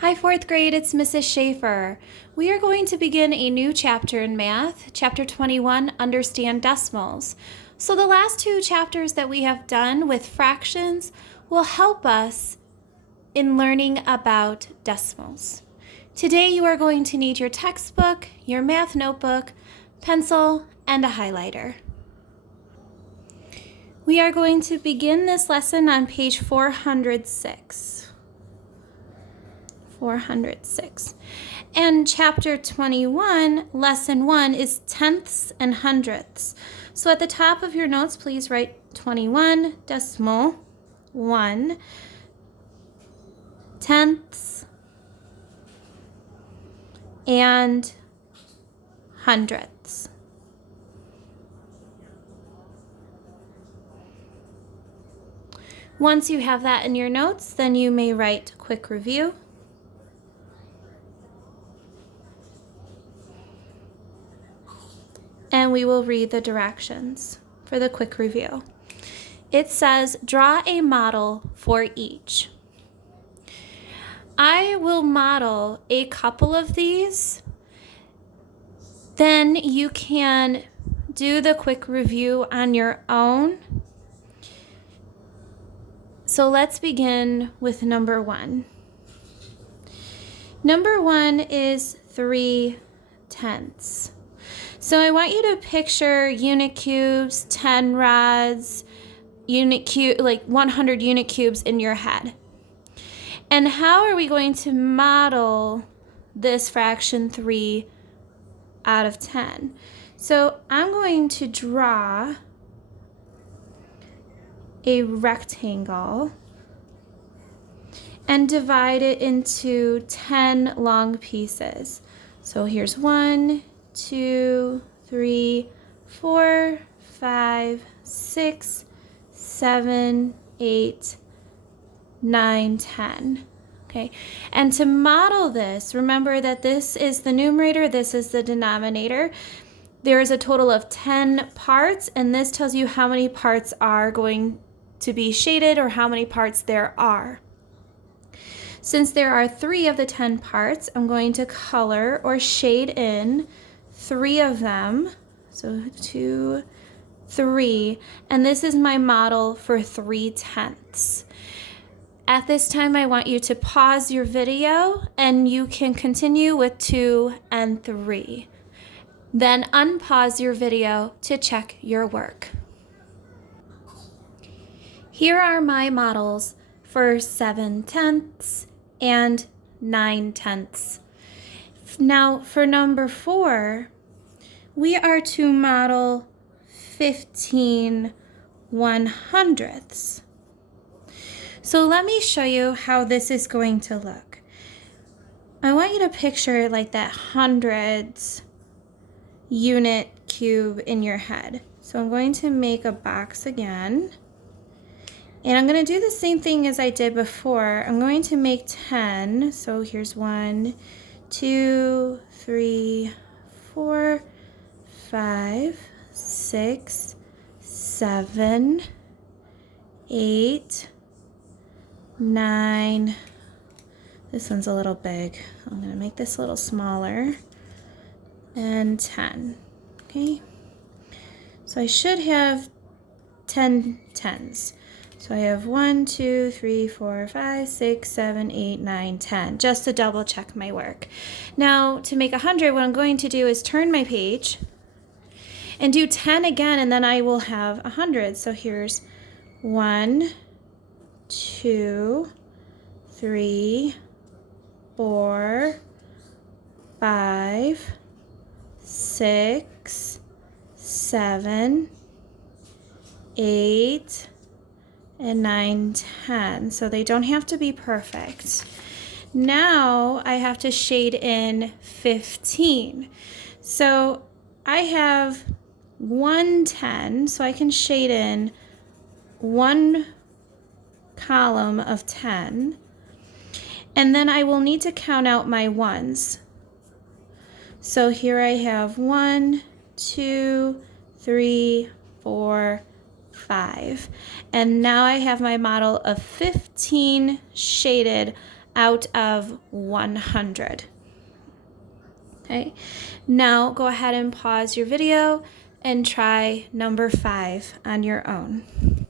Hi, fourth grade, it's Mrs. Schaefer. We are going to begin a new chapter in math, chapter 21, Understand Decimals. So the last two chapters that we have done with fractions will help us in learning about decimals. Today you are going to need your textbook, your math notebook, pencil, and a highlighter. We are going to begin this lesson on page 406. 406. And chapter 21, lesson 1 is tenths and hundredths. So at the top of your notes, please write 21 decimal 1 tenths and hundredths. Once you have that in your notes, then you may write quick review. And we will read the directions for the quick review. It says, draw a model for each. I will model a couple of these. Then you can do the quick review on your own. So let's begin with number 1. Number 1 is 3 tenths. So I want you to picture unit cubes, 10 rods, like 100 unit cubes in your head. And how are we going to model this fraction 3 out of 10? So I'm going to draw a rectangle and divide it into 10 long pieces. So here's 1, 2, 3, 4, 5, 6, 7, 8, 9, 10. Okay, and to model this, remember that this is the numerator, this is the denominator. There is a total of 10 parts, and this tells you how many parts are going to be shaded or how many parts there are. Since there are 3 of the 10 parts, I'm going to color or shade in 3 of them. So 2, 3, and this is my model for 3 tenths. At this time, I want you to pause your video and you can continue with 2 and 3. Then unpause your video to check your work. Here are my models for 7 tenths and 9 tenths. Now for number 4, we are to model 15 100ths. So let me show you how this is going to look. I want you to picture like that hundreds unit cube in your head. So I'm going to make a box again. And I'm going to do the same thing as I did before. I'm going to make 10. So here's 1, 2, 3, 4, 5, 6, 7, 8, 9. This one's a little big. I'm going to make this a little smaller. And 10. Okay. So I should have 10 tens. So I have 1, 2, 3, 4, 5, 6, 7, 8, 9, 10, just to double check my work. Now to make 100, what I'm going to do is turn my page and do 10 again, and then I will have 100. So here's 1, 2, 3, 4, 5, 6, 7, 8, and 9, 10. So they don't have to be perfect. Now I have to shade in 15. So I have 1 10, so I can shade in 1 column of 10. And then I will need to count out my ones. So here I have 1, 2, 3, 4, 5. And now I have my model of 15 shaded out of 100. Okay, now go ahead and pause your video and try number 5 on your own.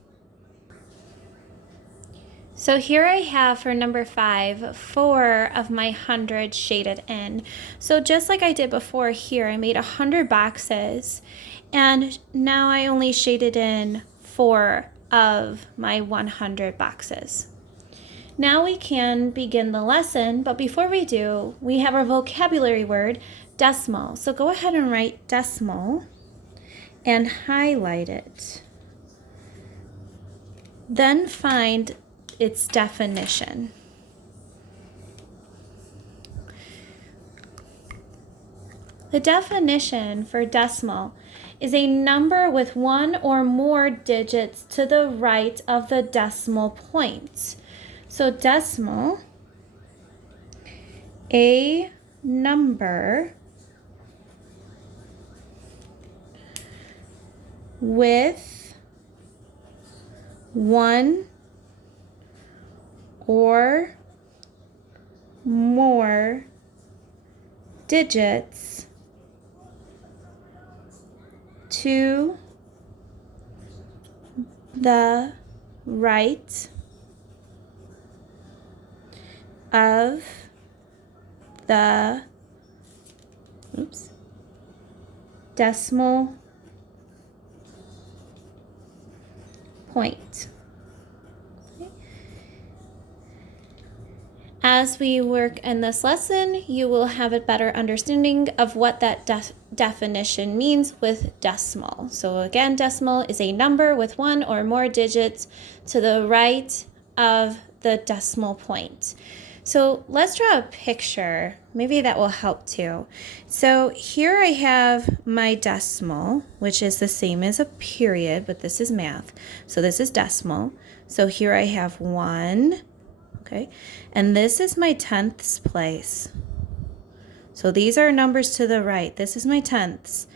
So here I have for number 5, 4 of my 100 shaded in. So just like I did before here, I made 100 boxes, and now I only shaded in 4 of my 100 boxes. Now we can begin the lesson, but before we do, we have our vocabulary word, decimal. So go ahead and write decimal and highlight it. Then find its definition. The definition for decimal is a number with 1 or more digits to the right of the decimal point. So decimal, a number with 1 or more digits to the right of the decimal point. As we work in this lesson, you will have a better understanding of what that definition means with decimal. So again, decimal is a number with 1 or more digits to the right of the decimal point. So let's draw a picture. Maybe that will help too. So here I have my decimal, which is the same as a period, but this is math. So this is decimal. So here I have 1. Okay, and this is my tenths place. So these are numbers to the right. This is my tenths.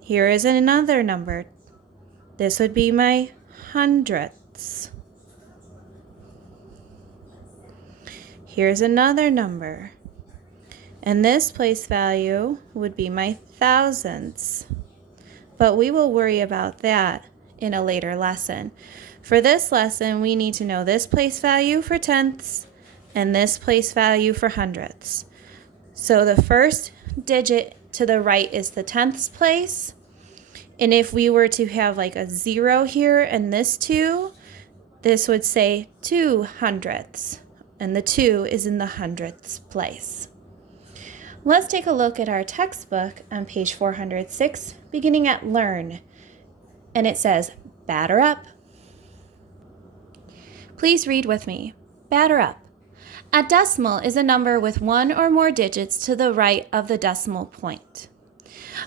Here is another number. This would be my hundredths. Here's another number. And this place value would be my thousandths. But we will worry about that in a later lesson. For this lesson, we need to know this place value for tenths and this place value for hundredths. So the first digit to the right is the tenths place. And if we were to have like a 0 here and this 2, this would say 2 hundredths. And the 2 is in the hundredths place. Let's take a look at our textbook on page 406, beginning at Learn. And it says, batter up. Please read with me. Batter up. A decimal is a number with 1 or more digits to the right of the decimal point.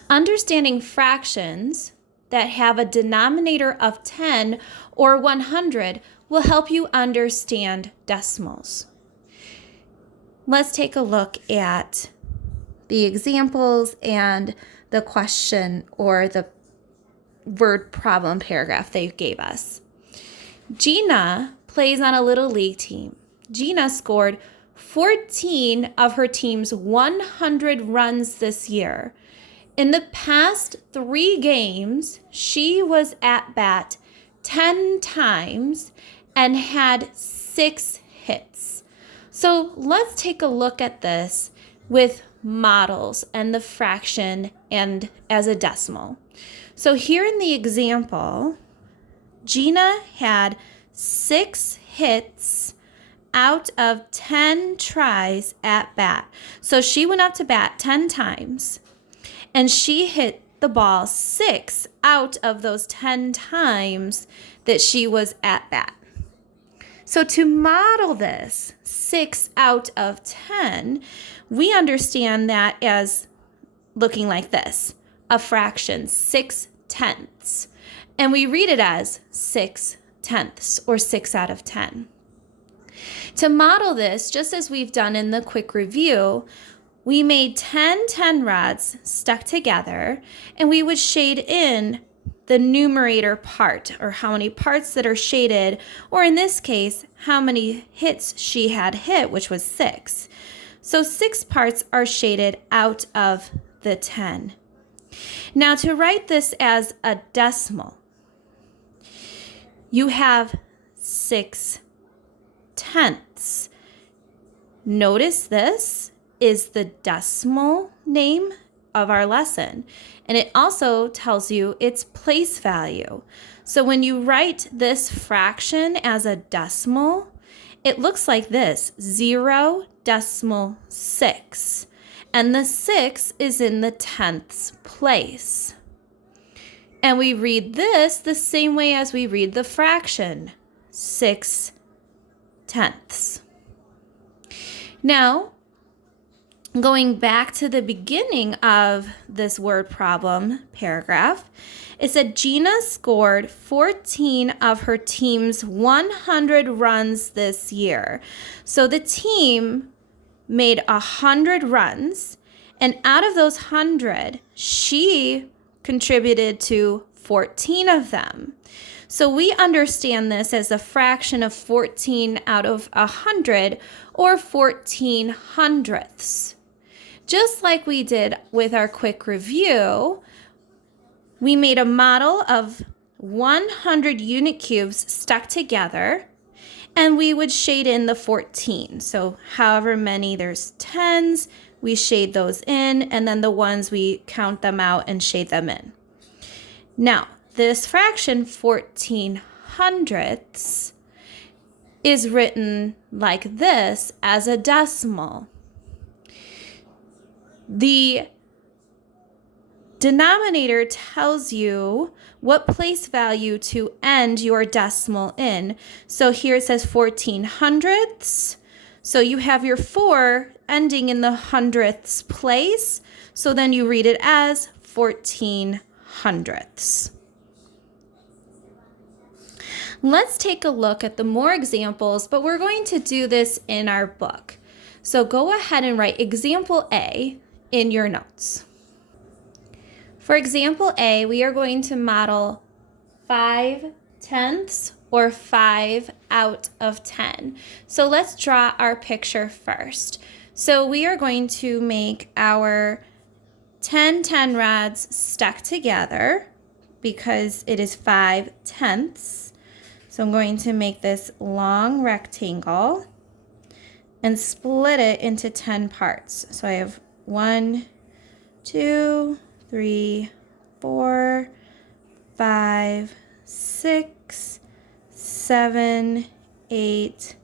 Understanding fractions that have a denominator of 10 or 100 will help you understand decimals. Let's take a look at the examples and the question or the word problem paragraph they gave us. Gina plays on a little league team. Gina scored 14 of her team's 100 runs this year. In the past 3 games, she was at bat 10 times and had 6 hits. So let's take a look at this with models and the fraction and as a decimal. So here in the example, Gina had 6 hits out of 10 tries at bat. So she went up to bat 10 times and she hit the ball 6 out of those 10 times that she was at bat. So to model this 6 out of 10, we understand that as looking like this, a fraction, 6/10. And we read it as 6/10 or 6 out of 10. To model this, just as we've done in the quick review, we made 10 10 rods stuck together, and we would shade in the numerator part, or how many parts that are shaded, or in this case, how many hits she had hit, which was 6. So 6 parts are shaded out of the 10. Now to write this as a decimal, you have 6/10. Notice this is the decimal name of our lesson, and it also tells you its place value. So when you write this fraction as a decimal, it looks like this, 0.6, and the 6 is in the 10ths place. And we read this the same way as we read the fraction, 6/10. Now, going back to the beginning of this word problem paragraph, it said Gina scored 14 of her team's 100 runs this year. So the team made 100 runs, and out of those 100, she contributed to 14 of them. So we understand this as a fraction of 14 out of 100, or 14 hundredths. Just like we did with our quick review, we made a model of 100 unit cubes stuck together, and we would shade in the 14. So however many, there's 10s, we shade those in, and then the ones we count them out and shade them in. Now, this fraction, 14 hundredths, is written like this as a decimal. The denominator tells you what place value to end your decimal in. So here it says 14 hundredths. So you have your 4 ending in the hundredths place. So then you read it as 14 hundredths. Let's take a look at the more examples, but we're going to do this in our book. So go ahead and write example A in your notes. For example A, we are going to model 5/10, or 5 out of 10. So let's draw our picture first. So we are going to make our 10 rods stuck together because it is 5/10. So I'm going to make this long rectangle and split it into 10 parts. So I have 1, 2, 3, 4, 5, 6, 7, 8,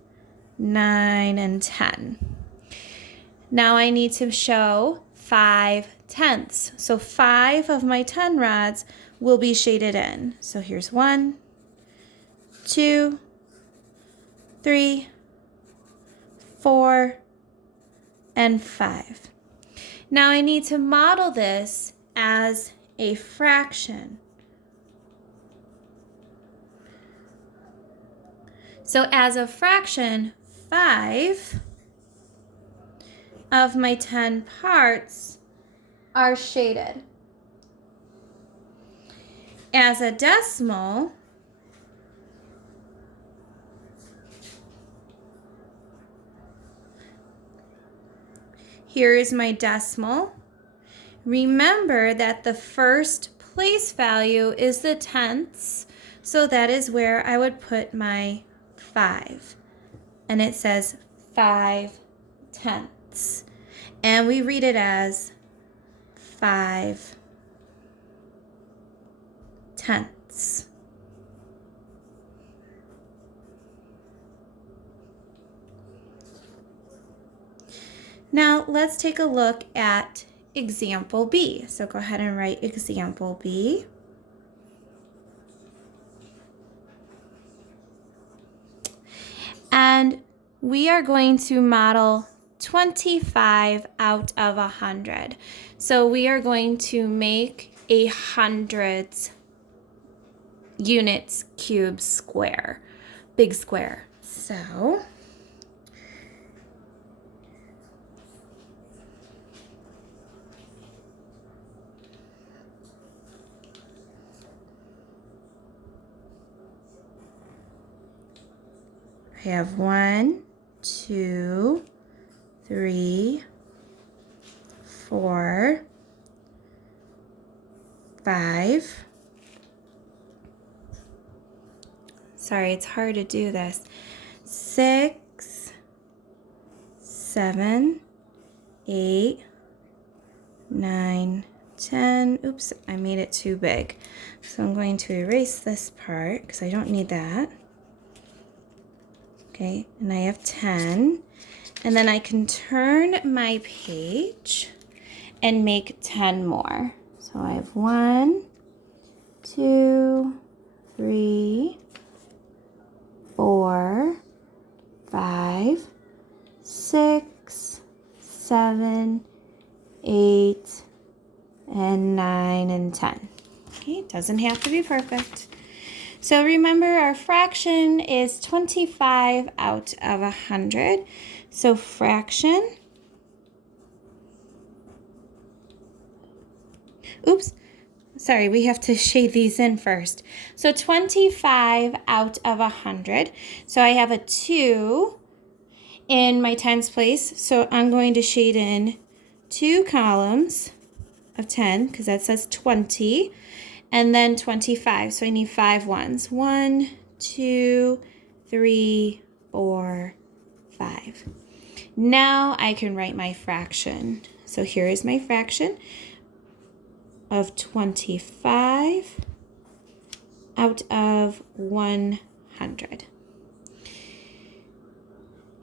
9, and 10. Now I need to show 5/10. So 5 of my 10 rods will be shaded in. So here's 1, 2, 3, 4, and 5. Now I need to model this as a fraction. So as a fraction, 5 of my 10 parts are shaded. As a decimal, here is my decimal. Remember that the first place value is the tenths, so that is where I would put my 5. And it says 5/10. And we read it as 5/10. Now let's take a look at example B. So go ahead and write example B. And we are going to model 25 out of 100. So we are going to make a hundredths units cube square, big square. So I have 1, 2, 3, 4, 5. Sorry, it's hard to do this. 6, 7, 8, 9, 10. Oops, I made it too big. So I'm going to erase this part because I don't need that. Okay, and I have 10. And then I can turn my page and make 10 more. So I have 1, 2, 3, 4, 5, 6, 7, 8, and 9, and 10. Okay, it doesn't have to be perfect. So remember, our fraction is 25 out of 100. So fraction, oops, sorry, we have to shade these in first. So 25 out of 100. So I have a 2 in my tens place. So I'm going to shade in 2 columns of 10 because that says 20. And then 25, so I need 5 ones. 1, 2, 3, 4, 5. Now I can write my fraction. So here is my fraction of 25 out of 100.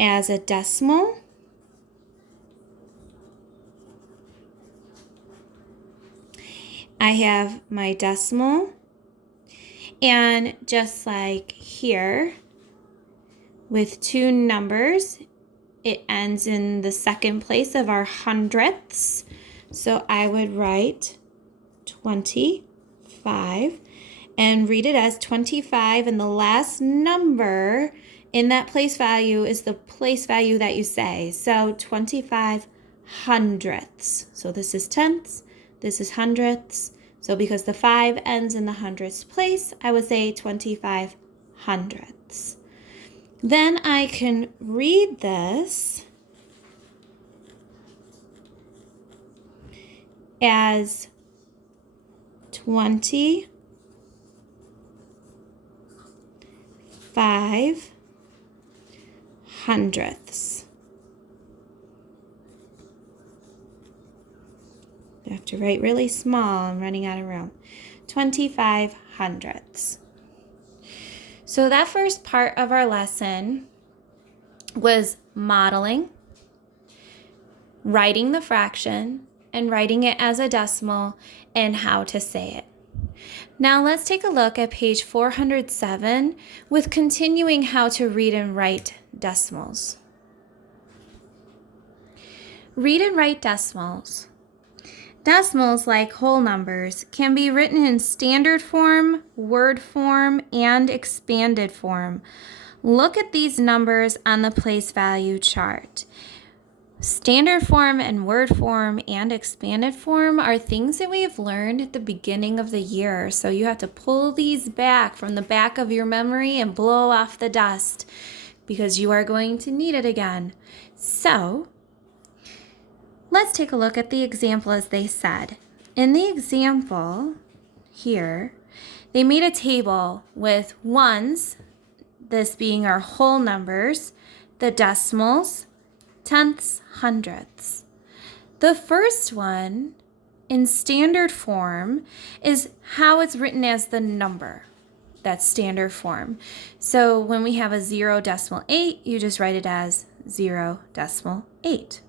As a decimal, I have my decimal, and just like here, with 2 numbers, it ends in the second place of our hundredths. So I would write 25 and read it as 25, and the last number in that place value is the place value that you say. So 25 hundredths. So this is tenths. This is hundredths. So because the 5 ends in the hundredths place, I would say 25 hundredths. Then I can read this as 25 hundredths. I have to write really small. I'm running out of room. 25 hundredths. So that first part of our lesson was modeling, writing the fraction, and writing it as a decimal, and how to say it. Now let's take a look at page 407 with continuing how to read and write decimals. Read and write decimals. Decimals, like whole numbers, can be written in standard form, word form, and expanded form. Look at these numbers on the place value chart. Standard form and word form and expanded form are things that we have learned at the beginning of the year. So you have to pull these back from the back of your memory and blow off the dust because you are going to need it again. So let's take a look at the example as they said. In the example here, they made a table with ones, this being our whole numbers, the decimals, tenths, hundredths. The first one in standard form is how it's written as the number. That's standard form. So when we have a 0.8, you just write it as 0.8.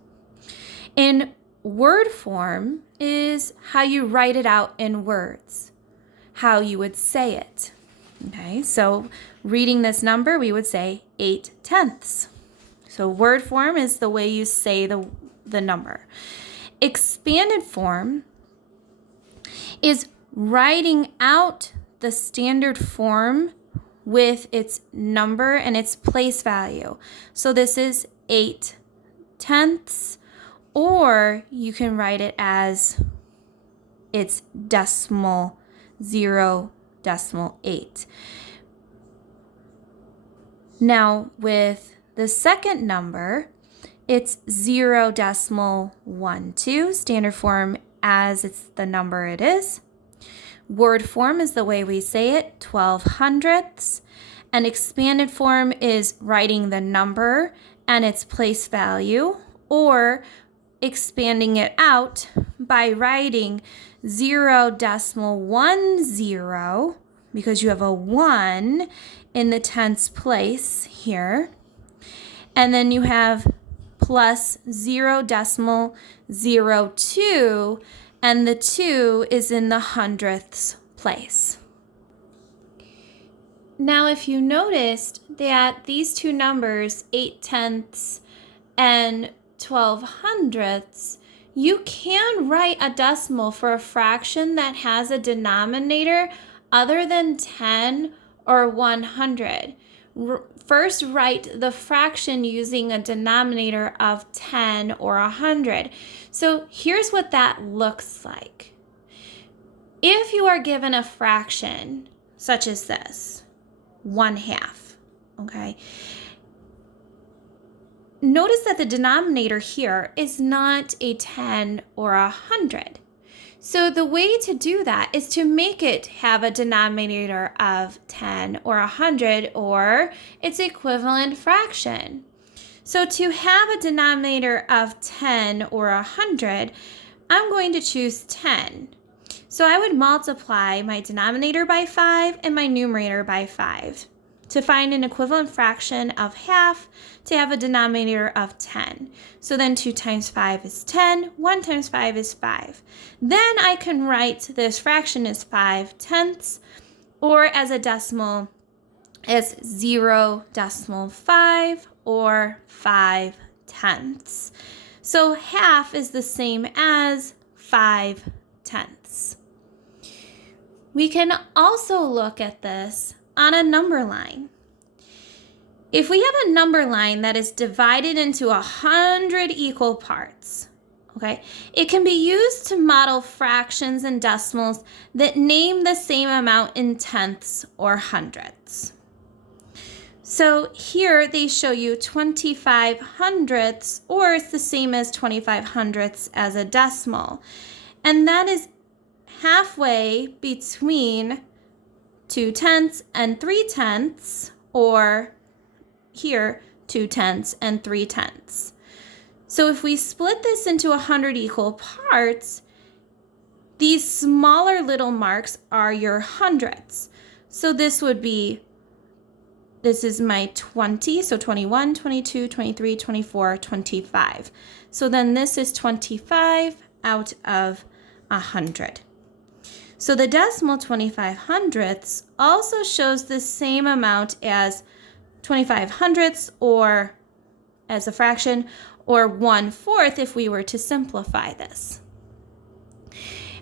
In word form is how you write it out in words, how you would say it. Okay, so reading this number, we would say 8 tenths. So word form is the way you say the number. Expanded form is writing out the standard form with its number and its place value. So this is 8 tenths, or you can write it as its decimal, 0.8. Now with the second number, it's 0.12, standard form as it's the number it is. Word form is the way we say it, 12 hundredths. And expanded form is writing the number and its place value, or expanding it out by writing 0.10, because you have a 1 in the tenths place here. And then you have plus 0.02, and the 2 is in the hundredths place. Now, if you noticed that these two numbers, 8/10 and 12/100, you can write a decimal for a fraction that has a denominator other than 10 or 100. First, write the fraction using a denominator of 10 or 100. So here's what that looks like. If you are given a fraction such as this, 1/2, okay? Notice that the denominator here is not a 10 or 100. So the way to do that is to make it have a denominator of 10 or 100 or its equivalent fraction. So to have a denominator of 10 or 100, I'm going to choose 10. So I would multiply my denominator by 5 and my numerator by 5 to find an equivalent fraction of half to have a denominator of 10. So then 2 times 5 is 10, 1 times 5 is 5. Then I can write this fraction as 5/10, or as a decimal as 0.5 or 5/10. So half is the same as 5/10. We can also look at this on a number line. If we have a number line that is divided into 100 equal parts, okay, it can be used to model fractions and decimals that name the same amount in tenths or hundredths. So here they show you 25 hundredths, or it's the same as 25 hundredths as a decimal. And that is halfway between 2/10 and 3/10, or here 2/10 and 3/10. So if we split this into 100 equal parts, these smaller little marks are your hundredths. So this is my 20, so 21, 22, 23, 24, 25. So then this is 25 out of 100. So the decimal 25 hundredths also shows the same amount as 25 hundredths, or as a fraction, or 1/4 if we were to simplify this.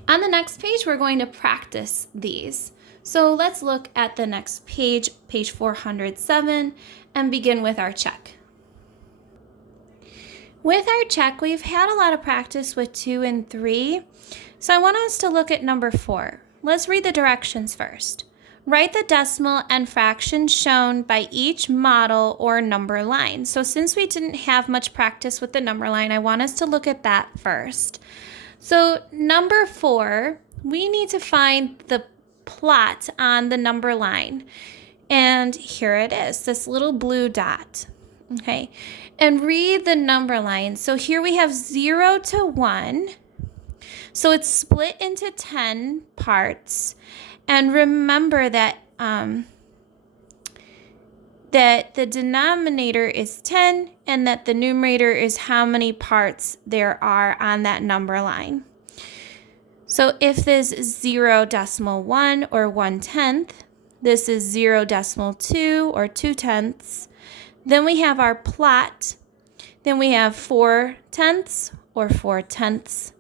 On the next page, we're going to practice these. So let's look at the next page, page 407, and begin with our check. With our check, we've had a lot of practice with 2 and 3. So I want us to look at number 4. Let's read the directions first. Write the decimal and fraction shown by each model or number line. So since we didn't have much practice with the number line, I want us to look at that first. So number 4, we need to find the plot on the number line. And here it is, this little blue dot. Okay, and read the number line. So here we have 0 to 1. So it's split into 10 parts. And remember that that the denominator is 10 and that the numerator is how many parts there are on that number line. So if this is 0.1 or 1/10, this is 0.2 or 2/10. Then we have our plot. Then we have 4/10 or 4/10,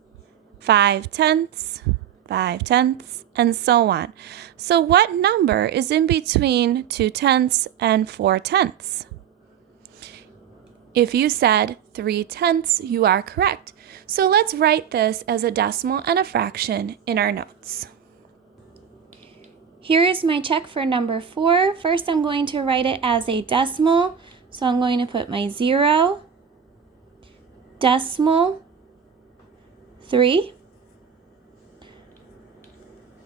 5/10, 5/10, and so on. So what number is in between 2/10 and 4/10? If you said 3/10, you are correct. So let's write this as a decimal and a fraction in our notes. Here is my check for number 4. First, I'm going to write it as a decimal. So I'm going to put my 0, decimal 3.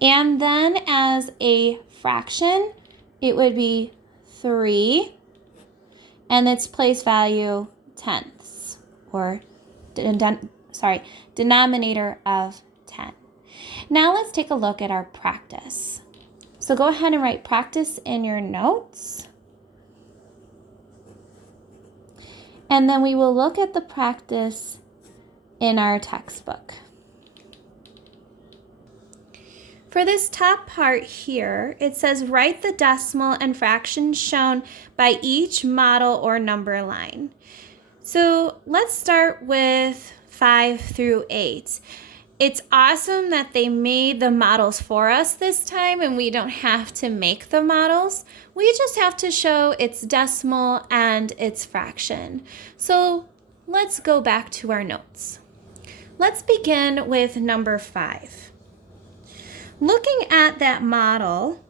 And then as a fraction, it would be 3. And its place value, tenths, or denominator of 10. Now let's take a look at our practice. So go ahead and write practice in your notes. And then we will look at the practice in our textbook. For this top part here, it says write the decimal and fractions shown by each model or number line. So let's start with 5 through 8. It's awesome that they made the models for us this time and we don't have to make the models. We just have to show its decimal and its fraction. So let's go back to our notes. Let's begin with number 5. Looking at that model,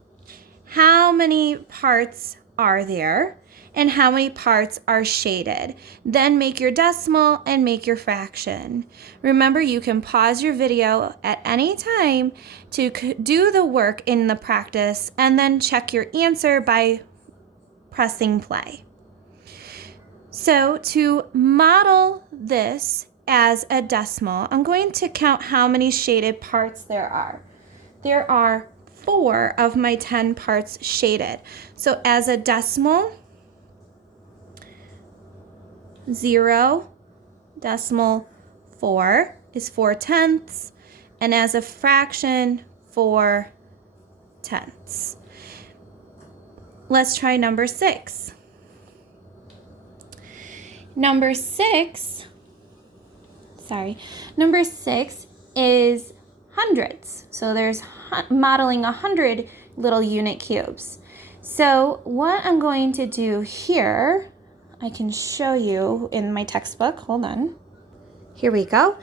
how many parts are there and how many parts are shaded? Then make your decimal and make your fraction. Remember, you can pause your video at any time to do the work in the practice and then check your answer by pressing play. So to model this as a decimal, I'm going to count how many shaded parts there are. There are 4 of my 10 parts shaded. So as a decimal, 0, decimal 4 is 4 tenths, and as a fraction, 4 tenths. Let's try number 6. Number 6 is hundredths. So there's modeling 100 little unit cubes. So what I'm going to do here, I can show you in my textbook. Hold on. Here we go.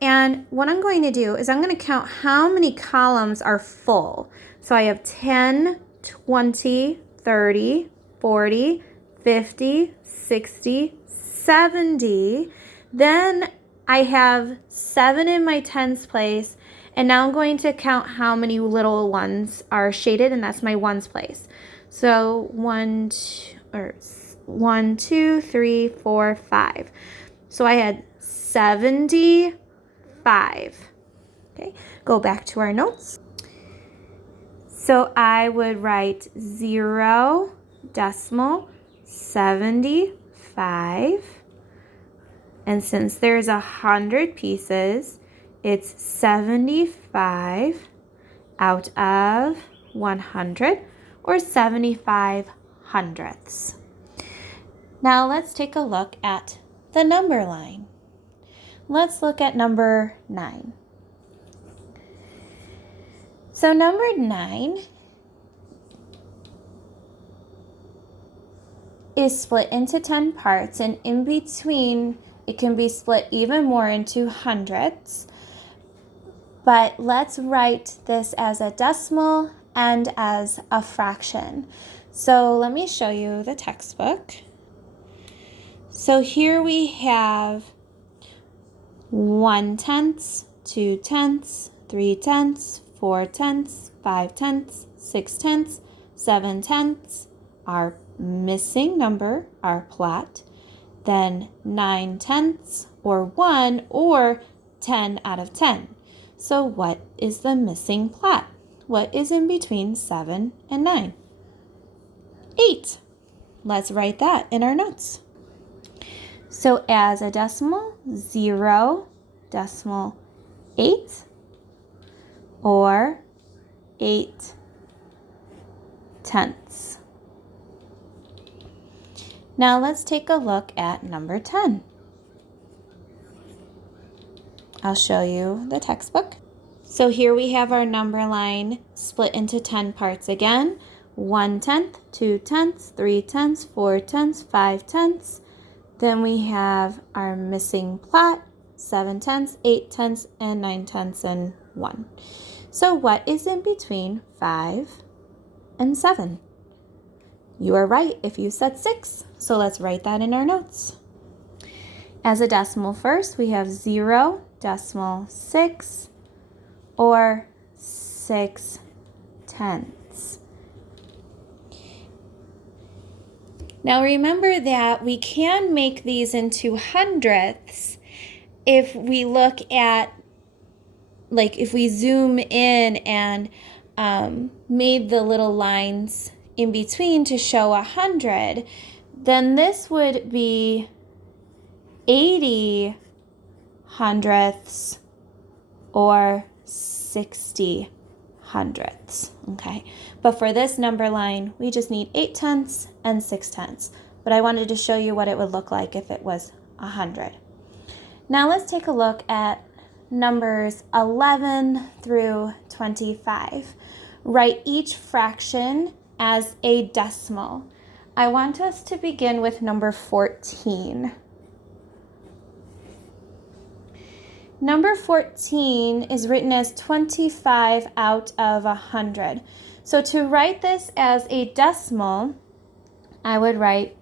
And what I'm going to do is I'm going to count how many columns are full. So I have 10, 20, 30, 40, 50, 60, 70. Then I have 7 in my tens place. And now I'm going to count how many little ones are shaded, and that's my ones place. So 1, 2, 3, 4, 5. So I had 75. Okay, go back to our notes. So I would write 0, decimal 75. And since there's 100 pieces, it's 75 out of 100, or 75 hundredths. Now let's take a look at the number line. Let's look at number 9. So number 9 is split into 10 parts, and in between it can be split even more into hundredths. But let's write this as a decimal and as a fraction. So let me show you the textbook. So here we have 1 tenths, 2 tenths, 3 tenths, 4 tenths, 5 tenths, 6 tenths, 7 tenths, our missing number, our plot, then 9 tenths, or 1, or 10 out of 10. So what is the missing plot? What is in between 7 and 9? 8. Let's write that in our notes. So as a decimal, 0, decimal 8, or 8 tenths. Now let's take a look at number 10. I'll show you the textbook. So here we have our number line split into 10 parts again. 1 tenth, 2 tenths, 3 tenths, 4 tenths, 5 tenths. Then we have our missing plot, 7 tenths, 8 tenths, and 9 tenths, and 1. So what is in between 5 and 7. You are right if you said 6, so let's write that in our notes. As a decimal first, we have 0.6 or 6/10. Now remember that we can make these into hundredths if we look at, like if we zoom in and made the little lines in between to show 100, then this would be 80 hundredths or 60 hundredths, okay? But for this number line, we just need 8/10 and 6/10. But I wanted to show you what it would look like if it was 100. Now let's take a look at numbers 11 through 25. Write each fraction as a decimal. I want us to begin with number 14. Number 14 is written as 25 out of 100. So to write this as a decimal, I would write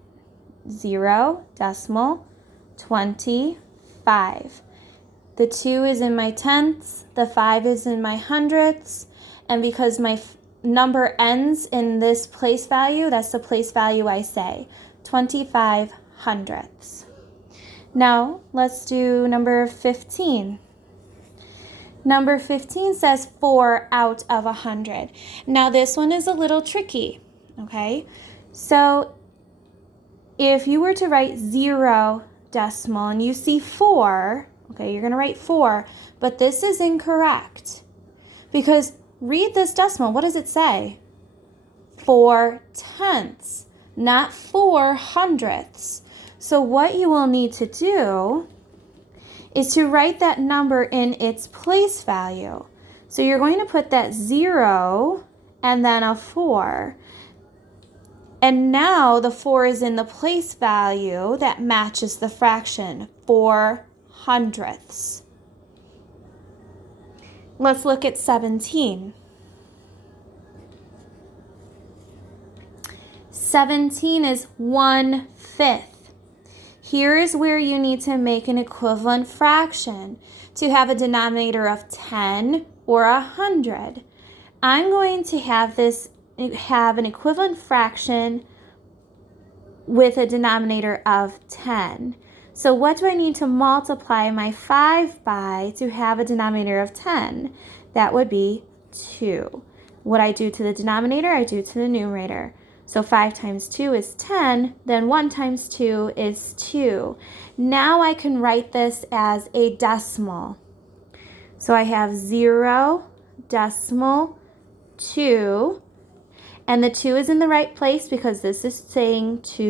0.25. The 2 is in my tenths, the 5 is in my hundredths, and because my number ends in this place value, that's the place value I say, 25 hundredths. Now, let's do number 15. Number 15 says 4 out of 100. Now, this one is a little tricky, okay? So, if you were to write 0 decimal and you see 4, okay, you're going to write 4, but this is incorrect because read this decimal. What does it say? 4/10, not 4 hundredths. So what you will need to do is to write that number in its place value. So you're going to put that 0 and then a 4. And now the 4 is in the place value that matches the fraction, 4 hundredths. Let's look at 17. 17 is 1/5. Here is where you need to make an equivalent fraction to have a denominator of 10 or 100. I'm going to have an equivalent fraction with a denominator of 10. So what do I need to multiply my 5 by to have a denominator of 10? That would be 2. What I do to the denominator, I do to the numerator. So 5 times 2 is 10, then 1 times 2 is 2. Now I can write this as a decimal. So I have 0.2, and the 2 is in the right place because this is saying 2